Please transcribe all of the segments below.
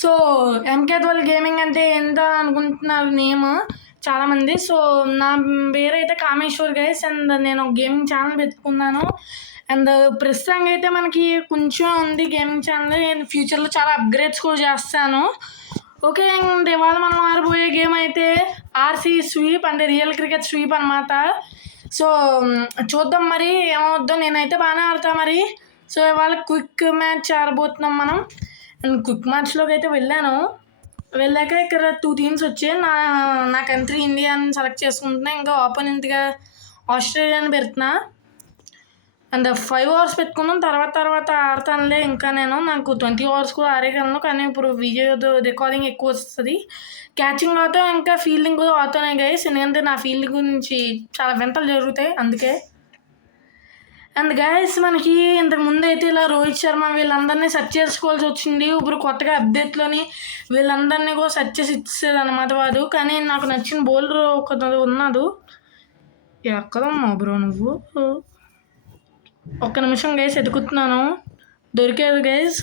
So ఎంకే12 gaming అంటే ఏంటో అనుకుంటున్నారు నేమ్ చాలామంది. సో నా పేరైతే కామేశ్వర్ గైస్ అండ్ నేను ఒక గేమింగ్ ఛానల్ పెట్టుకున్నాను. అండ్ ప్రస్తుతానికి అయితే మనకి కొంచెం ఉంది గేమింగ్ ఛానల్. నేను ఫ్యూచర్లో చాలా అప్గ్రేడ్స్ కూడా చేస్తాను. ఓకే, అండ్ ఇవాళ మనం ఆడబోయే గేమ్ అయితే ఆర్సీ స్వీప్ అంటే రియల్ క్రికెట్ స్వీప్ అనమాట. సో చూద్దాం మరి ఏమవుద్దో. నేనైతే బాగానే ఆడతా మరి. సో ఇవాళ క్విక్ మ్యాచ్ ఆడబోతున్నాం మనం. అండ్ క్విక్ మ్యాచ్లోకి అయితే వెళ్ళాక ఇక్కడ 2 టీమ్స్ వచ్చాయి. నా కంట్రీ ఇండియాని సెలెక్ట్ చేసుకుంటున్నా. ఇంకా ఆపోనెంట్గా ఆస్ట్రేలియాని పెడుతున్నా. అండ్ 5 అవర్స్ పెట్టుకున్నాం. తర్వాత ఆడతానులే. ఇంకా నాకు 20 అవర్స్ కూడా ఆడగలను. కానీ ఇప్పుడు వీడియో రికార్డింగ్ ఎక్కువ వస్తుంది. క్యాచింగ్ అవుతా ఇంకా ఫీల్డింగ్ కూడా అవుతున్నాయి గైస్. ఎందుకంటే నా ఫీల్డింగ్ గురించి చాలా వింతలు జరుగుతాయి అందుకే. అండ్ గైస్ మనకి ఇంతకు ముందు అయితే ఇలా రోహిత్ శర్మ వీళ్ళందరినీ సెర్చ్ చేసుకోవాల్సి వచ్చింది. ఇప్పుడు కొత్తగా అప్డేట్లోని వీళ్ళందరినీ కూడా సెర్చ్ చేసి ఇచ్చేది అనమాట వాడు. కానీ నాకు నచ్చిన బౌలర్ ఒకడు ఉన్నాడు. ఎక్కడమ్మా బ్రో నువ్వు? ఒక్క నిమిషం గైస్ ఎదుగుతున్నాను. దొరికేది గైస్.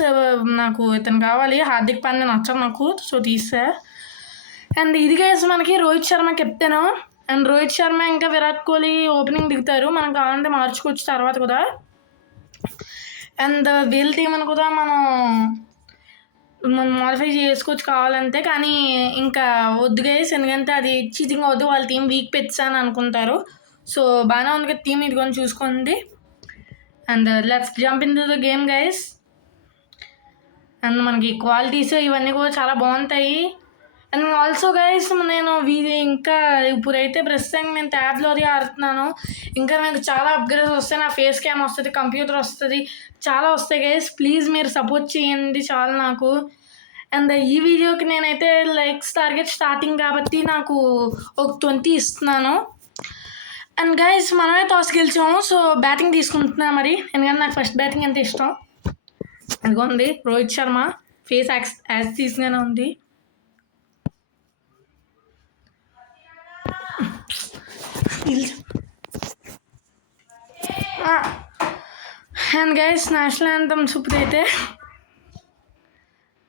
నాకు ఇతను కావాలి. హార్దిక్ పాండ్యా నచ్చదు నాకు. సో తీసా. అండ్ ఇది గైస్ మనకి రోహిత్ శర్మ కెప్టెన్. అండ్ రోహిత్ శర్మ ఇంకా విరాట్ కోహ్లీ ఓపెనింగ్ దిగుతారు. మనం కావాలంటే మార్చుకోవచ్చు తర్వాత కూడా. అండ్ వీళ్ళ టీం అని కూడా మనం మాడిఫై చేసుకోవచ్చు కావాలంటే. కానీ ఇంకా వద్దు గైస్, ఎందుకంటే అది చీటింగ్ అవద్దు. వాళ్ళ టీం వీక్ పెట్టాను అనుకుంటారు. సో బాగానే ఉంది కదా టీం, ఇదిగోని చూసుకోండి. And let's jump in to the game guys. And మనకి క్వాలిటీస్ ఇవన్నీ కూడా చాలా బాగుంటాయి. అండ్ ఆల్సో గైస్ నేను ఇంకా ఇప్పుడైతే ప్రస్తుతానికి నేను ట్యాబ్లో అది ఆడుతున్నాను. ఇంకా నాకు చాలా అప్గ్రేడ్స్ వస్తాయి. నా ఫేస్ క్యామ్ వస్తుంది, కంప్యూటర్ వస్తుంది, చాలా వస్తాయి గైస్. ప్లీజ్ మీరు సపోర్ట్ చేయండి చాలా నాకు. అండ్ ఈ వీడియోకి నేనైతే లైక్స్ టార్గెట్ స్టార్టింగ్ కాబట్టి నాకు ఒక 20 ఇస్తున్నాను. అండ్ గైస్ మనమే టాస్ గెలిచాము. సో బ్యాటింగ్ తీసుకుంటున్నా మరి, ఎందుకంటే నాకు ఫస్ట్ బ్యాటింగ్ అంటే ఇష్టం. అదిగోండి రోహిత్ శర్మ ఫేస్ యాజ్ తీసుగానే ఉంది. అండ్ గైస్ నేషనల్ యాంథమ్స్ ఇప్పుడైతే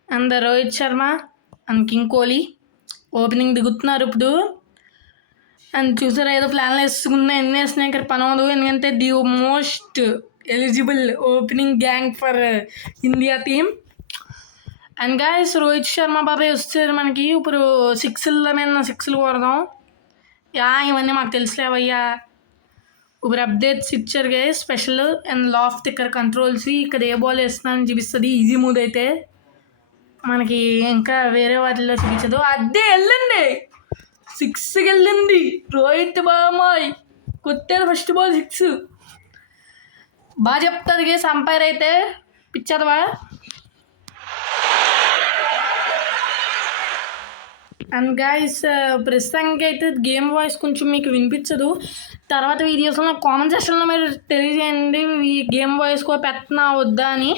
and Rohit Sharma and king Kohli opening దిగుతున్నారు ఇప్పుడు. అండ్ చూసారా ఏదో ప్లాన్లు వేసుకున్నా ఎన్ని వేసినా ఇక్కడ పని అవ్వదు. ఎందుకంటే the most eligible opening gang for India team. And guys Rohit Sharma బాబాయ్ వస్తారు మనకి. ఇప్పుడు 6 కొడదాం. ఇవన్నీ మాకు తెలుసులేవయ్యా. ఇప్పుడు అప్డేట్స్ ఇచ్చారు గైస్ స్పెషల్. అండ్ లాఫ్ట్ ఇక్కడ కంట్రోల్స్ ఇక్కడ ఏ బాల్ వేస్తున్నానని చూపిస్తుంది. ఈజీ మూడ్ అయితే మనకి ఇంకా వేరే వాటిల్లో చూపించదు. అదే వెళ్ళండి 6కి వెళ్ళింది రోహిత్ బామాయ్. కొట్టారు ఫస్ట్ బాల్ 6. బాగా చెప్తుంది గేస్ అంపైర్ అయితే. పిచ్చదవా. అండ్ గైస్ ప్రస్తుతానికి అయితే గేమ్ వాయిస్ కొంచెం మీకు వినిపించదు. తర్వాత వీడియోస్లో నాకు కామెంట్ సెక్షన్లో మీరు తెలియజేయండి ఈ గేమ్ వాయిస్ కూడా పెట్టనా వద్దా అని.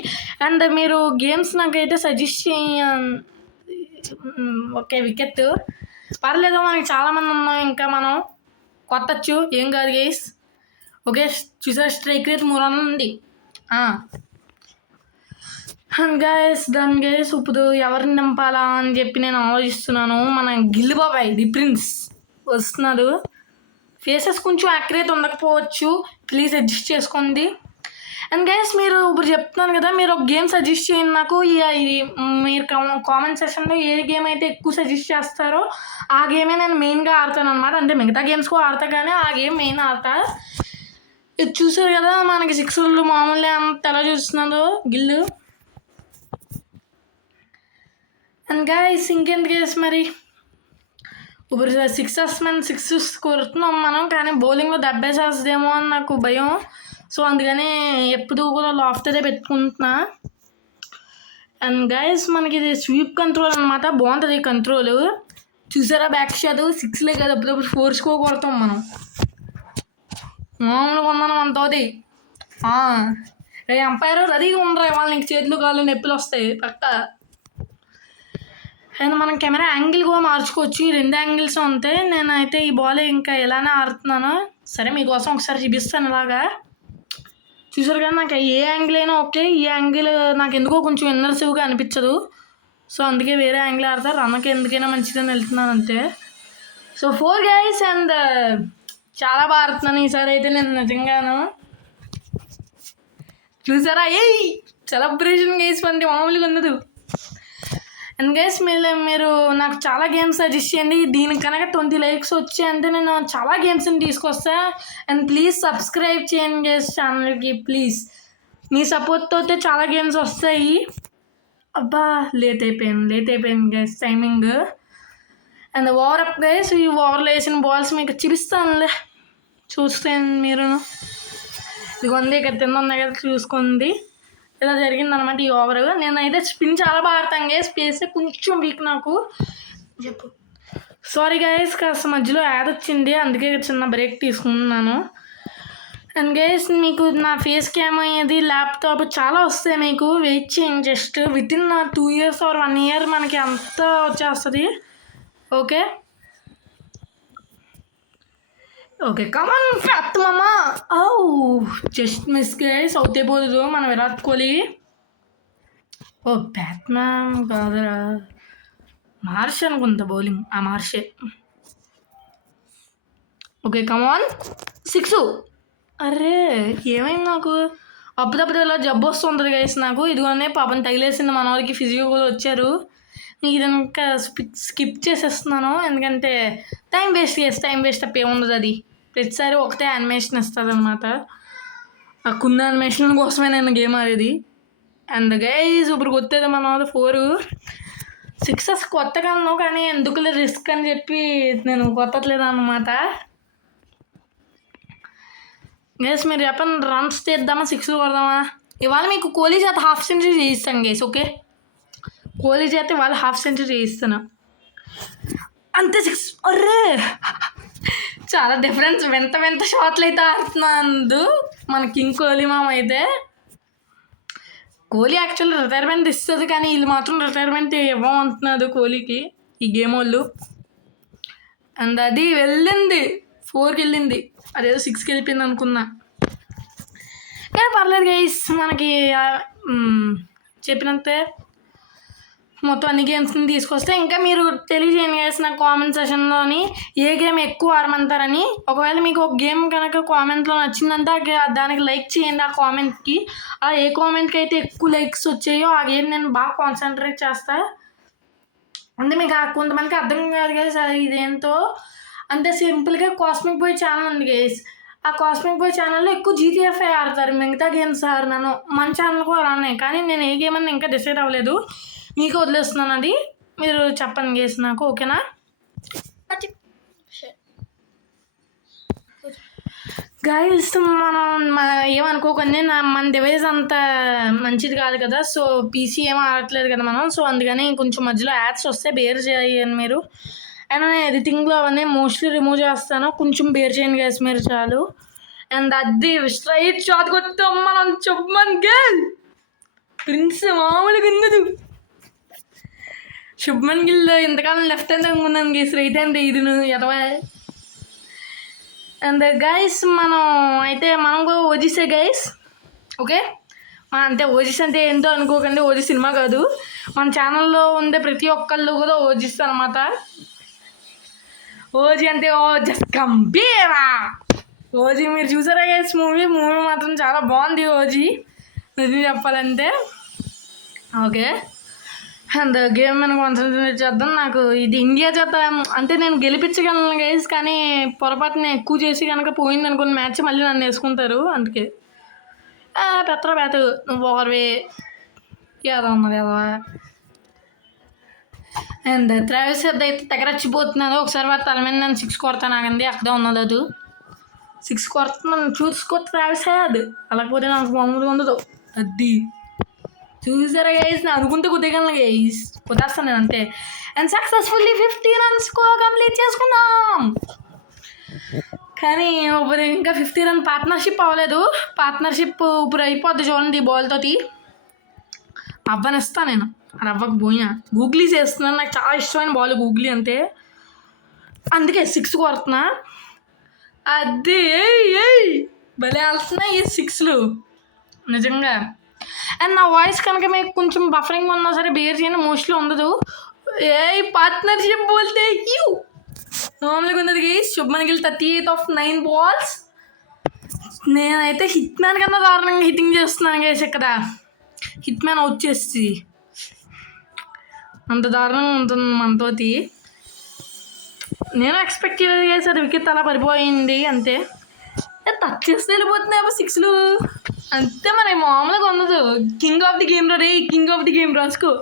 అండ్ మీరు గేమ్స్ నాకైతే సజెస్ట్ చేయండి. ఓకే వికెట్ పర్లేదు, మనకి చాలామంది ఉన్నాం. ఇంకా మనం కొట్టచ్చు, ఏం కాదు గైస్. ఓకే చూసారు స్ట్రైక్ రేట్ 300 ఉంది. And guys done guys. ఇప్పుడు ఎవరిని నింపాలా అని చెప్పి నేను ఆలోచిస్తున్నాను. మన గిల్లు బాబాయ్ ది ప్రిన్స్ వస్తున్నాడు. ఫేసెస్ కొంచెం యాక్యురేట్ ఉండకపోవచ్చు, ప్లీజ్ అడ్జస్ట్ చేసుకోండి. అండ్ గైస్ మీరు ఇప్పుడు చెప్తున్నాను కదా, మీరు ఒక గేమ్ సజెస్ట్ చేయండి నాకు. మీరు కామెంట్ సెక్షన్లో ఏ గేమ్ అయితే ఎక్కువ సజెస్ట్ చేస్తారో ఆ గేమే నేను మెయిన్గా ఆడతాను అనమాట. అంటే మిగతా గేమ్స్ కూడా ఆడతా కానీ ఆ గేమ్ మెయిన్ ఆడతా. ఇది చూసారు కదా మనకి 6 మామూలుగా అంత ఎలా చూస్తున్నాడో గిల్లు. అండ్ గైస్ ఇంకేంటి గైస్ మరి ఇప్పుడు 6 కొడుతున్నాం మనం. కానీ బౌలింగ్లో 70 చేస్తుందేమో అని నాకు భయం. సో అందుకని ఎప్పుడు కూడా లాఫ్ట్దే పెట్టుకుంటున్నా. అండ్ గైస్ మనకి ఇది స్వీప్ కంట్రోల్ అనమాట. బాగుంటుంది ఈ కంట్రోల్. చూసారా బ్యాక్ షాట్ 6లే కదా, అప్పుడప్పుడు 4 కొడతాం మనం. మామూలుగా ఉన్నాను మనతోటి. అంపైర్ రెడీగా ఉండరా వాళ్ళు, నీకు చేతులు కాళ్ళు నొప్పులు వస్తాయి పక్క. అండ్ మనం కెమెరా యాంగిల్ కూడా మార్చుకోవచ్చు. 2 యాంగిల్స్ ఉంటాయి. నేనైతే ఈ బాల్ ఇంకా ఎలానే ఆడుతున్నాను. సరే మీకోసం ఒకసారి చూపిస్తాను ఇలాగా. చూసారు కదా నాకు ఏ యాంగిల్ అయినా ఓకే. ఈ యాంగిల్ నాకు ఎందుకో కొంచెం ఇన్నర్సివ్గా అనిపించదు. సో అందుకే వేరే యాంగిల్ ఆడతారు. రన్నకి ఎందుకైనా మంచిదని వెళ్తున్నాను అంతే. సో 4 గైస్ అండ్ చాలా బాగా ఆడుతున్నాను ఈసారి అయితే నేను నిజంగాను. చూసారా సెలబ్రేషన్ గైస్ అంటే మామూలుగా ఉండదు. అండ్ గైస్ మీరు నాకు చాలా గేమ్స్ సజెస్ట్ చేయండి. దీనికి కనుక 20 likes వచ్చాయంటే నేను చాలా గేమ్స్ని తీసుకొస్తా. అండ్ ప్లీజ్ సబ్స్క్రైబ్ చేయండి గైస్ ఛానల్కి ప్లీజ్. మీ సపోర్ట్తో అయితే చాలా గేమ్స్ వస్తాయి. అబ్బా లేట్ అయిపోయింది guys timing. And over up guys, ఈ ఓవర్లో వేసిన బాల్స్ మీకు చూపిస్తానులే, చూస్తే మీరు ఇదిగోండి ఇక్కడ కింద ఉన్నాయి కదా చూసుకోండి. ఇలా జరిగిందనమాట ఈ ఓవర్. నేనైతే స్పిన్ చాలా బాగా ఆడతాను గైస్, స్పేస్ కొంచెం వీక్ నాకు. చెప్పు సారీ గైస్, కాస్త మధ్యలో యాడ్ వచ్చింది అందుకే చిన్న బ్రేక్ తీసుకున్నాను. అండ్ గైస్ మీకు నా ఫేస్ క్యామ్ అయ్యేది ల్యాప్టాప్ చాలా వస్తాయి, మీకు వెయిట్ చేయండి. Just with in 2 years or 1 year మనకి అంతా వచ్చేస్తుంది. ఓకే కమాన్ ఫ్యాట్ మామా. జస్ట్ మిస్ గైస్, అవుతే పోదు మన విరాట్ కోహ్లీ. బ్యాట్మ్యాన్ కాదురా, మార్ష్ అనుకుంటా బౌలింగ్, ఆ మార్షే. Okay come on 6. అరే ఏమైంది నాకు, అప్పుడప్పుడు ఇలా జబ్బు వస్తుంటుంది గైస్ నాకు. ఇదిగోనే పాపం తగిలేసింది మన వారికి, ఫిజియో కూడా వచ్చారు. నీకు ఇది ఇంకా స్కిప్ చేసేస్తున్నాను ఎందుకంటే టైం వేస్ట్ తప్ప ఏముండదు. అది ప్రతిసారి ఒకటే యానిమేషన్ ఇస్తుంది అనమాట. ఆ కొన్ని యానిమేషన్ కోసమే నేను గేమ్ ఆడేది. అండ్ గైస్ ఇప్పుడు కొత్తది మన 4 6 కొత్తగా ఉన్నావు కానీ ఎందుకులే రిస్క్ అని చెప్పి నేను కొత్తట్లేదు అన్నమాట. గైస్ మీరు చెప్పండి, రన్స్ తీద్దామా 6 కొడదామా? ఇవాళ మీకు కోహ్లీ చేత హాఫ్ సెంచరీ చేయిస్తాను గైస్. ఓకే కోహ్లీ చేత ఇవాళ హాఫ్ సెంచరీ చేయిస్తాను అంతే. 6 అర్రే చాలా డిఫరెన్స్, వెంట షాట్లు అయితే ఆడుతున్నాడు మన కింగ్ కోహ్లీ మామ అయితే. కోహ్లీ యాక్చువల్లీ రిటైర్మెంట్ ఇస్తుంది కానీ వీళ్ళు మాత్రం రిటైర్మెంట్ ఇవ్వమంటున్నారు కోహ్లీకి ఈ గేమ్ వాళ్ళు. అండ్ అది వెళ్ళింది 4కి వెళ్ళింది, అదేదో 6కి వెళ్ళిపోయింది అనుకున్నా. కానీ పర్లేదు గైస్, మనకి చెప్పినంతే మొత్తం అన్ని గేమ్స్ని తీసుకొస్తే. ఇంకా మీరు తెలియజేయండి గైస్ నాకు కామెంట్ సెషన్లోని ఏ గేమ్ ఎక్కువ ఆడమంటారని. ఒకవేళ మీకు ఒక గేమ్ కనుక కామెంట్లో నచ్చిందంటే దానికి లైక్ చేయండి. ఆ కామెంట్కి ఏ కామెంట్కి అయితే ఎక్కువ లైక్స్ వచ్చాయో ఆ గేమ్ నేను బాగా కాన్సన్ట్రేట్ చేస్తాను. అంటే మీకు కొంతమందికి అర్థం కాదు గైస్ ఇదేంతో. అంతే సింపుల్గా కాస్మిక్ బాయ్ ఛానల్ ఉంది గైస్, ఆ కాస్మిక్ బాయ్ ఛానల్లో ఎక్కువ జీటీఎఫ్ఐ ఆడతారు, మిగతా గేమ్స్ ఆడినాను. మన ఛానల్ కూడా ఆడినాయి కానీ నేను ఏ గేమ్ అని ఇంకా డిసైడ్ అవ్వలేదు. మీకు వదిలేస్తున్నాను, అది మీరు చెప్పండి గైస్ నాకు. ఓకేనా గైస్, మనం ఏమనుకోకండి, మన డివైస్ అంత మంచిది కాదు కదా, సో పీసీ ఏమో ఆడట్లేదు కదా మనం. సో అందుకని కొంచెం మధ్యలో యాడ్స్ వస్తే బేర్ చేయండి మీరు. అండ్ నేను ఎడిటింగ్లో అవన్నీ మోస్ట్లీ రిమూవ్ చేస్తాను, కొంచెం బేర్ చేయండి గైస్ మీరు చాలు. అండ్ అది స్ట్రైట్ షాట్ కొట్టాం మనం శుభ్మన్ గిల్. ప్రిన్స్ మామూలుగా ఉండదు. శుభ్మన్ గిల్ ఇంతకాలం లెఫ్ట్ హ్యాండ్ అనుకున్నాను గైస్, రైట్ హ్యాండ్ ఇది ఎదవా. అండ్ గైస్ మనం కూడా ఓజీసే గైస్. ఓకే అంటే ఓజీస్ అంటే ఏంటో అనుకోకండి, ఓజీ సినిమా కాదు, మన ఛానల్లో ఉండే ప్రతి ఒక్కళ్ళు కూడా ఓజీస్ అనమాట. ఓజీ అంటే జస్ట్ కంపేరా. ఓజీ మీరు చూసారా గైస్ మూవీ మాత్రం చాలా బాగుంది ఓజీ నిజం చెప్పాలంటే. ఓకే అండ్ గేమ్ మనం కాన్సన్ట్రేట్ చేద్దాం. నాకు ఇది ఇండియా చేత అంటే నేను గెలిపించగలను గైస్, కానీ పొరపాటున ఎక్కువ చేసి కనుక పోయింది అనుకున్న మ్యాచ్ మళ్ళీ నన్ను వేసుకుంటారు. అందుకే పెత్తరా బ్యాట్ నువ్వు ఒకరివే ఏదన్నారు ఏదవా. అండ్ ట్రావెల్స్ అయితే తెగరచ్చిపోతున్నాను. ఒకసారి వారి తల మీద నేను 6 కొడతాను ఆగండి, అక్కడే ఉన్నది అది 6 కొడుతున్నాను చూసుకో. ట్రావెల్స్ అది అలాగపోతే నాకు మామూలుగా ఉండదు. అది చూసారా గైస్, నేను అనుకుంటే కుదరగలను గైస్, కుదేస్తాను నేను అంతే. అండ్ సక్సెస్ఫుల్లీ 50 runs కంప్లీట్ చేసుకున్నాం. కానీ ఇప్పుడు ఇంకా 50 run పార్ట్నర్షిప్ అవ్వలేదు. పార్ట్నర్షిప్ ఇప్పుడు అయిపోద్ది చూడండి ఈ బాల్తో. అవ్వనిస్తాను నేను, అది అవ్వకపోయినా గూగ్లీ చేస్తున్నాను. నాకు చాలా ఇష్టమైన బాల్ గూగ్లీ అంతే, అందుకే 6 కొడుతున్నా. అది భలే వెళ్తున్నాయి ఈ 6లు నిజంగా. అండ్ నా వాయిస్ కనుక మీకు కొంచెం బఫరింగ్ ఉన్నా సరే బేర్ చేయండి, మోస్ట్లీ ఉండదు. ఏ పార్ట్నర్షిప్ బోల్తే యూ మామూలుగా ఉన్నది గైస్. శుభ్మన్ గిల్ 38/9 బాల్స్. నేనైతే హిట్ మ్యాన్ కన్నా దారుణంగా హిట్టింగ్ చేస్తున్నాను గైస్. ఇక్కడ హిట్ మ్యాన్ అవుట్ చేసి అంత దారుణంగా ఉంటుంది మనతోటి. నేను ఎక్స్పెక్ట్ చేయలేదు గైస్, అది వికెట్ అలా పడిపోయింది అంతే. టచ్ చేస్తే వెళ్ళిపోతున్నాయి 6లు అంతే. మరి మామూలుగా ఉండదు. King of the game ray, king of the game రాసుకో,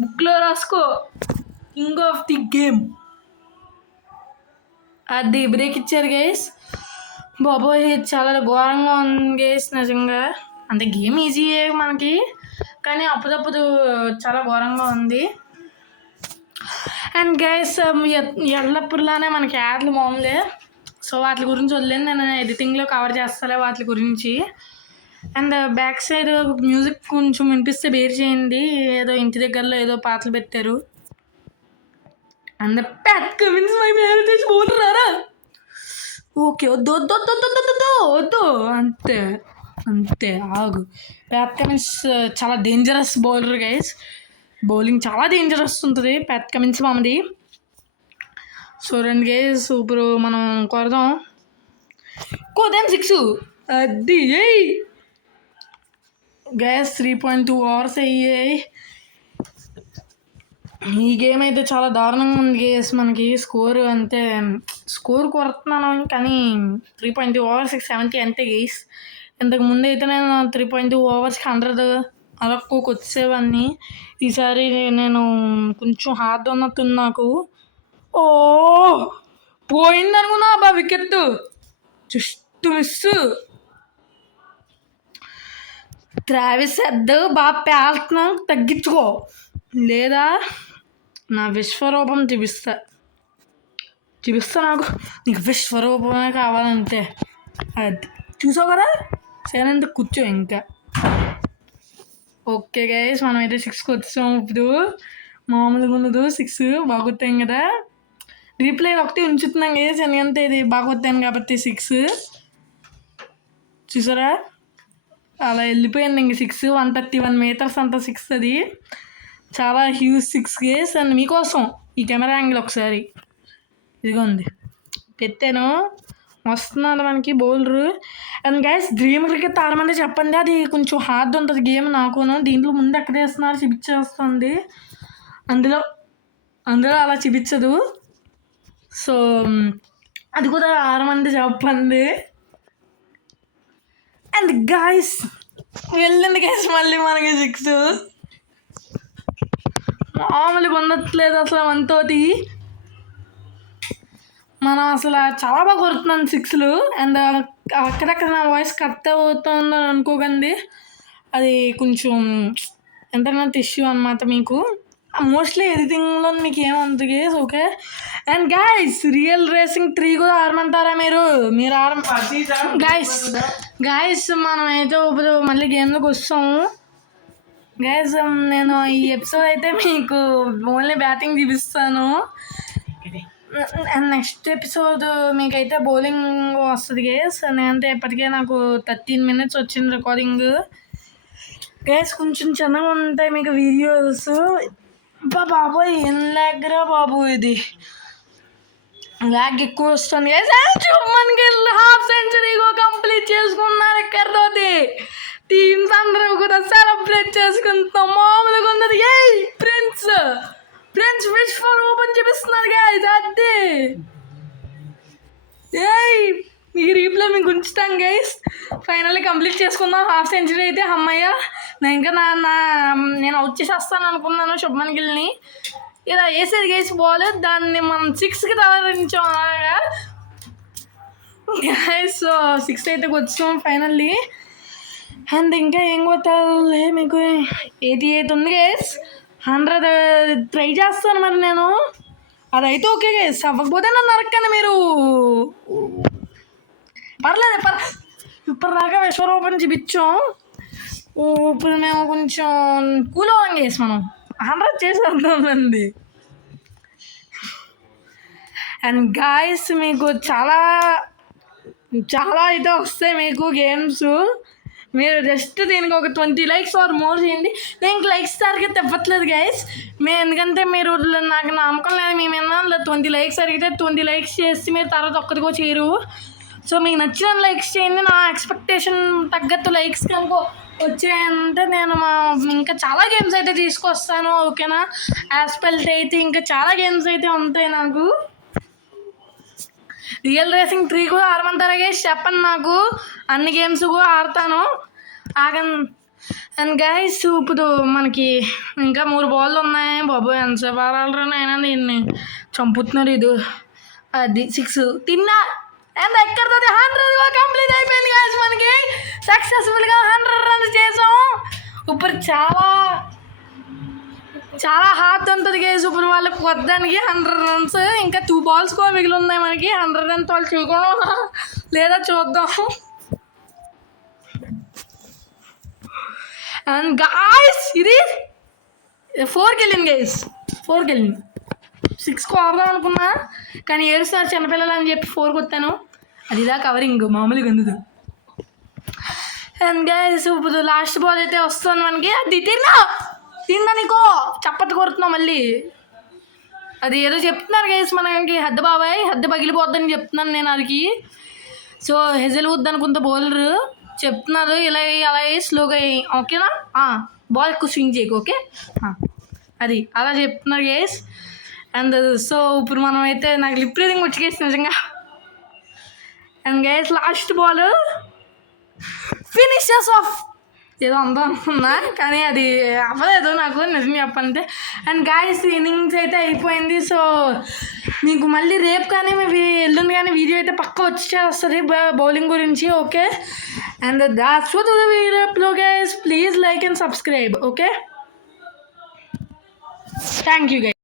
బుక్లో రాసుకో, కింగ్ ఆఫ్ ది గేమ్. అది బ్రేక్ ఇచ్చారు గైస్. బాబోయ్ చాలా ఘోరంగా ఉంది గైస్ నిజంగా. అంటే గేమ్ ఈజీయే మనకి, కానీ అప్పుడప్పుడు చాలా ఘోరంగా ఉంది. అండ్ గైస్ ఎల్లప్పుడులానే మనకి యాడ్లు మామూలే, సో వాటి గురించి వదిలేదు. నేను ఎడిటింగ్లో కవర్ చేస్తాలే వాటి గురించి. అండ్ బ్యాక్ సైడ్ మ్యూజిక్ కొంచెం వినిపిస్తే బేర్ చేయండి. ఏదో ఇంటి దగ్గరలో ఏదో పాటలు పెట్టారు. And Pat Cummins my favourite bowler. Okay వద్దు వద్దు వద్దు వద్దు వద్దు వద్దు అంతే అంతే ఆగు. ప్యాట్ కమిన్స్ చాలా డేంజరస్ బౌలర్ గైస్. బౌలింగ్ చాలా డేంజరస్ ఉంటుంది ప్యాట్ కమిన్స్ మామది. సో 2 గేస్ ఇప్పుడు మనం కొడదాం. 6 అది గైస్. 3.2 అవర్స్ అయ్యాయి. ఈ గేమ్ అయితే చాలా దారుణంగా ఉంది గేస్. మనకి స్కోర్ అంతే, స్కోర్ కొడుతున్నాను కానీ 3.2 అవర్స్ 70 అంతే గేస్. ఇంతకు ముందు అయితే నేను 3.2 అవర్స్కి 100 అలా వచ్చేవాడిని. ఈసారి నేను కొంచెం హార్డ్ ఉన్నట్టుంది నాకు. ఓ పోయింది అనుకున్నా బా wicket, just miss. Travis head బాగా పేల్తున్నాం, తగ్గించుకో లేదా నా విశ్వరూపం చూపిస్తా నాకు. నీకు విశ్వరూపమే కావాలంటే అది చూసావు కదా. సరే కూర్చో ఇంకా. ఓకే గైస్ మనం అయితే 6కి వచ్చాం. ఇప్పుడు మామూలుగా ఉండదు 6 బాగొత్తాం కదా. రీప్లే ఒకటి ఉంచుతున్నాం గైస్, ఎందుకంటే ఇది బాగొత్తాను కాబట్టి. 6 చూసారా అలా వెళ్ళిపోయింది ఇంక. 6 131 meters అంత 6 అది చాలా హ్యూజ్ 6 గేస్. అండ్ మీకోసం ఈ కెమెరా యాంగిల్ ఒకసారి ఇదిగోండి పెట్టాను. వస్తున్నాడు మనకి bowler. And guys dream cricket ఆడమంటే చెప్పండి, అది కొంచెం హార్డ్ ఉంటుంది గేమ్ నాకును. దీంట్లో ముందు ఎక్కడ వేస్తున్నారు చూపించేస్తుంది, అందులో అలా చూపించదు. సో అది కూడా ఆడమంటే చెప్పండి. అండ్ గైస్ వెళ్ళండి గైస్, మళ్ళీ మనకి 6 మామూలుగా ఉండట్లేదు అసలు మనతోటి. మనం అసలు చాలా బాగా కొడుతున్నాం 6లు. అండ్ అక్కడక్కడ నా వాయిస్ కట్ అవుతుందని అనుకోకండి, అది కొంచెం ఇంటర్నెట్ ఇష్యూ అనమాట. మీకు మోస్ట్లీ ఎడిటింగ్లో మీకు ఏమంది guys. Okay and guys Real Racing 3 కూడా ఆడమంటారా మీరు గైస్ మనం అయితే ఇప్పుడు మళ్ళీ గేమ్లోకి వస్తాము గైస్. నేను ఈ ఎపిసోడ్ అయితే మీకు ఓన్లీ బ్యాటింగ్ చూపిస్తాను. అండ్ నెక్స్ట్ ఎపిసోడ్ మీకైతే బౌలింగ్ వస్తుంది గేస్. నేనంటే ఇప్పటికే నాకు 13 minutes వచ్చింది రికార్డింగ్ గేస్. కొంచెం చిన్నగా ఉంటాయి మీకు వీడియోస్. బాబోయ్ ఏం లాగ్రా బాబు, ఇది లాగ్ ఎక్కువ వస్తుంది గైస్. మనకి హాఫ్ సెంచరీ కంప్లీట్ చేసుకున్నారు ఇక్కడితోటి. టీమ్స్ అందరూ కూడా సెలబ్రేట్ చేసుకుంటాం. మామూలుగా ఉన్నది. ప్రిన్స్ విశ్వరూపం చూపిస్తున్నారు గైస్. అదే మీకు రీప్లే మీకు ఉంచుతాం గైస్. ఫైనల్లీ కంప్లీట్ చేసుకున్నాం హాఫ్ సెంచరీ అయితే. అమ్మయ్య నేను అవుట్ చేసేస్తాను అనుకున్నాను శుభ్మన్ గిల్ని. ఇలా వేసేది గైస్ బాల్, దాన్ని మనం 6కి తరలించాం అలాగా గైస్. సో 6 అయితే వచ్చాం ఫైనల్లీ. అండ్ ఇంకా ఏం కొట్టాలి మీకు, 88 ఉంది గైస్. 100 ట్రై చేస్తాను మరి నేను. అదైతే ఓకే గైస్, అవ్వకపోతే నన్ను నరక్కండి మీరు, పర్లేదు. ఇప్పటిదాకా విశ్వరూపం చూపించాం. ఇప్పుడు మేము కొంచెం కూల్ అవ్వం గైస్. మనం 100 చేసేద్దామండి. అండ్ గాయస్ మీకు చాలా అయితే వస్తాయి మీకు గేమ్స్. మీరు జస్ట్ దీనికి ఒక 20 లైక్స్ ఆర్ మోర్ చేయండి. నేను లైక్స్ టార్గెట్ ఇవ్వట్లేదు గైస్, ఎందుకంటే మీరు నాకు నమ్మకం లేదు మేము ఏమన్నా 20 లైక్స్ అడిగితే 20 లైక్స్ చేసి మీరు తర్వాత ఒక్కదిగో చేయరు. సో మీకు నచ్చిన లైక్స్ చేయండి. నా ఎక్స్పెక్టేషన్ తగ్గట్టు లైక్స్ కనుక వచ్చాయంటే నేను ఇంకా చాలా గేమ్స్ అయితే తీసుకొస్తాను. ఓకేనా, యాస్పెల్ట్ అయితే ఇంకా చాలా గేమ్స్ అయితే ఉంటాయి. నాకు రియల్ రేసింగ్ 3 కూడా ఆడమంటారా గైస్? చెప్పండి, నాకు అన్ని గేమ్స్ కూడా ఆడతాను. అండ్ గైస్ ఇప్పుడు మనకి ఇంకా 3 బాల్ ఉన్నాయి. బాబు ఎంతసేపు ఆడాలరానైనా దీన్ని చంపుతున్నారు. ఇది అది 6 తిన్నా. అండ్ ఎక్కడితో 100 కంప్లీట్ అయిపోయింది గైస్. మనకి సక్సెస్ఫుల్గా 100 రన్స్ చేసాం. ఇప్పుడు చాలా హార్డ్ ఉంటుంది గైస్. ఇప్పుడు వాళ్ళకి వద్దానికి 100 రన్స్, ఇంకా 2 బాల్స్ కూడా మిగిలి ఉన్నాయి మనకి. 100 రన్స్ వాళ్ళు చూసుకోవడం లేదా చూద్దాం. అండ్ గాయస్ ఇది 4కి వెళ్ళింది గైస్, 4కి వెళ్ళింది. 6కు ఆడదాం అనుకున్నా కానీ ఏడుస్తారు చిన్నపిల్లలు అని చెప్పి 4కి వస్తాను. అది ఇలా కవరింగ్ మామూలుగా అందుదు. అండ్ గైస్ ఇప్పుడు లాస్ట్ బాల్ అయితే వస్తుంది మనకి. అది తిన్నా నీకో చప్పట్లు కొడుతున్నావు మళ్ళీ. అది ఏదో చెప్తున్నారు గైస్ మనకి, హద్దు బాబాయ్ హద్దు పగిలిపోద్దని చెప్తున్నాను నేను అదికి. సో హెజల్వుడ్ అనుకుంటా బౌలర్ చెప్తున్నారు ఇలా అలా స్లోగా ఓకేనా, బాల్ ఎక్కువ స్వింగ్ చేయకు ఓకే, అది అలా చెప్తున్నారు గైస్. అండ్ సో ఇప్పుడు మనం అయితే నాకు లిప్ రీడింగ్ వచ్చేసి నిజంగా. And guys last ball finishers of ఏదో అందం అనుకున్నా కానీ అది అవ్వలేదు నాకు నిజం చెప్పాలంటే. అండ్ గాయస్ ఇన్నింగ్స్ అయితే అయిపోయింది. సో మీకు మళ్ళీ రేపు కానీ ఎల్లుండి కానీ వీడియో అయితే పక్క వచ్చేస్తుంది బౌలింగ్ గురించి. Okay, and that's what the video guys. Please like and subscribe. Okay, thank you guys.